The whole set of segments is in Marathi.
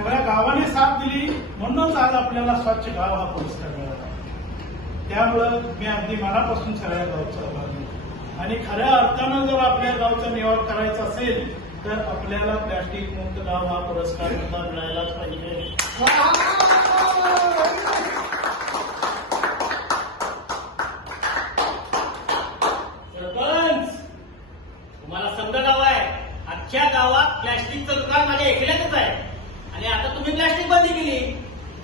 सगळ्या गावाने साथ दिली म्हणूनच आज आपल्याला स्वच्छ गाव हा पुरस्कार मिळाला. त्यामुळं मी अगदी मनापासून सगळ्या गावचा आभारी आहे. आणि खऱ्या अर्थानं जर आपल्या गावचा निवार करायचा असेल तर आपल्याला प्लॅस्टिक मुक्त गाव हा पुरस्कार मिळायलाच पाहिजे. सरपंच, तुम्हाला समजा गाव आहे, अख्ख्या गावात प्लॅस्टिकचं दुकान माझ्या एकल्यातच आहे आणि आता तुम्ही प्लॅस्टिक बंदी केली.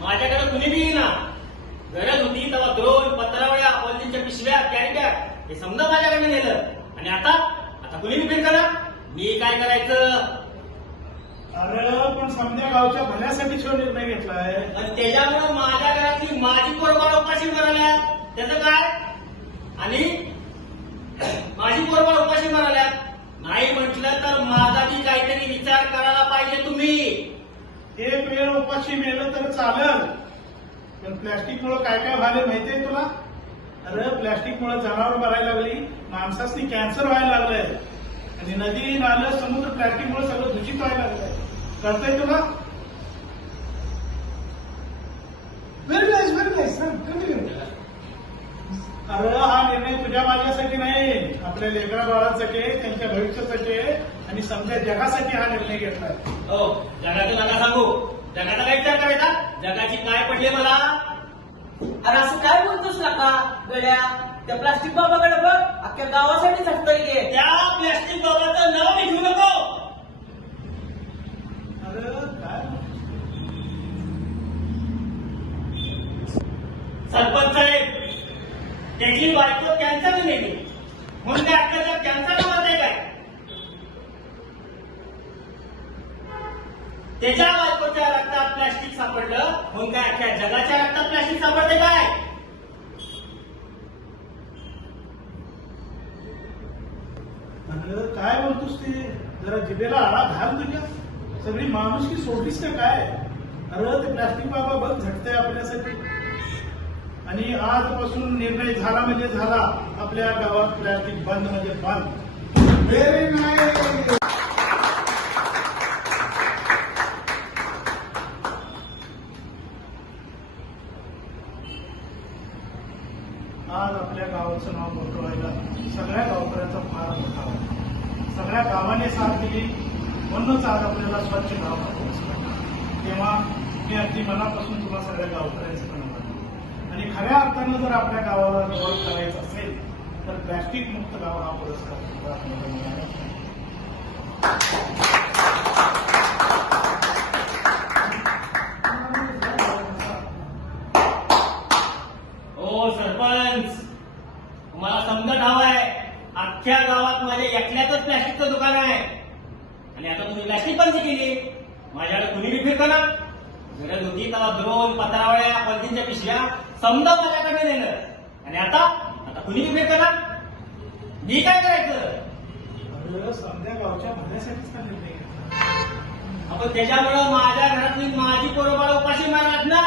माझ्याकडे कुणी बी ना गरज होती तेव्हा द्रोण, पत्रावळ्या, पॉलिथिनच्या पिशव्या, कॅरी बॅग हे समजा माझ्याकडे नेलं आणि आता कुणी बी फिरकला. मी काय करायचं? अरे पण समजा गावच्या भल्यासाठी जो निर्णय घेतलाय आणि त्याच्यामुळे माझ्या घरातली माझी पोरबाळ उपाशी मराल्या, त्याचं काय? आणि माझी पोरबाळ उपाशी मराल्या नाही म्हटलं तर माझा बी काहीतरी विचार करायला पाहिजे तुम्ही. एक वेळ उपाशी मेलं तर चालेल, पण प्लॅस्टिकमुळे काय काय व्हायला माहितीये तुला? अरे प्लॅस्टिकमुळे जनावर मरायला लागली, माणसासनी कॅन्सर व्हायला लागलंय आणि नदी नालं समुद्र प्लॅस्टिकमुळे सगळं दूषित व्हायला लागलंय. कळतंय तुला? Very nice, very nice. अरे हा निर्णय तुझ्या माझ्यासाठी नाही, आपल्या लेकरा बाळांसाठी, त्यांच्या भविष्यासाठी आणि समजा जगासाठी हा निर्णय घेतलाय. हो, जगाचं नका सांगू. जगाचा काय विचार करायचा? जगाची काय पडले मला? अरे असं काय बोलतोस नका गड्या? त्या प्लास्टिक बाबाकडे बघ, अख्ख्या गावासाठी झटतय. त्या प्लॅस्टिक बाबाचं नाव मी घेऊ नको. अरे काय सरपंच साहेब, त्याची बायको कॅन्सर नेली म्हणून त्या अख्ख्याचा कॅन्सर नव्हते काय? त्याच्या बायकोच्या रक्तात प्लॅस्टिक सापडलं म्हणून काय अख्ख्या जगाच्या रक्तात प्लॅस्टिक सापडते काय? अरे काय बोलतोस ते? जरा जिभेला आळा घाल तुझ्या. सगळी माणुसकी सोडलीस का काय? अरे ते प्लॅस्टिक बाबा बघ झटतंय आपल्यासाठी आणि आजपासून निर्णय झाला म्हणजे झाला, आपल्या गावात प्लॅस्टिक बंद म्हणजे बंद. Very nice. आज आपल्या गावाचं नाव मोठं व्हायला सगळ्या गावकऱ्यांचा फार मोठा आहे. सगळ्या गावाने साथ दिली म्हणूनच आज आपल्याला स्वच्छ गाव हा पुरस्कार. तेव्हा मी अगदी मनापासून तुम्हा सगळ्या गावकऱ्यांचं धन्यवाद. आणि खऱ्या अर्थानं जर आपल्या गावाला निवड करायचं असेल तर प्लॅस्टिक मुक्त गाव हा पुरस्कार तुम्हाला आपल्याला मिळाला पाहिजे. हो सरपंच, तुम्हाला समजत हवाय, अख्ख्या गावात माझ्या एकल्यातच प्लॅस्टिकचं दुकान आहे आणि आता तुम्ही प्लॅस्टिक बंद केली. माझ्याकडे कुणी बी फिरकला. गरज होती तेव्हा द्रोण, पत्रावळ्या, पॉलिथिनच्या पिशव्या समजा माझ्याकडे नेलं आणि आता कुणी बी फिरकला. मी काय करायचं? अरे समजा गावच्या भल्यासाठीच हा निर्णय घेतला. आपण त्याच्यामुळं माझ्या घरातली माझी पोरबाळ उपाशी मारलात ना.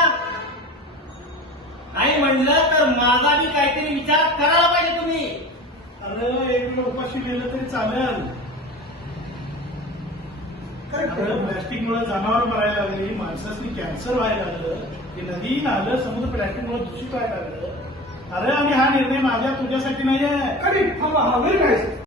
नाही म्हणलं तर माझा बी काहीतरी विचार करायला पाहिजे तुम्ही. अरे एक वेळ उपाशी गेलं तरी चालेल. प्लॅस्टिकमुळे जनावर मरायला लागली, माणसासनी कॅन्सर व्हायला लागलं, ते नदी नालं समुद्र प्लॅस्टिकमुळे दूषित व्हायला लागलं. अरे आणि हा निर्णय माझ्या तुझ्यासाठी नाही आहे. Very nice.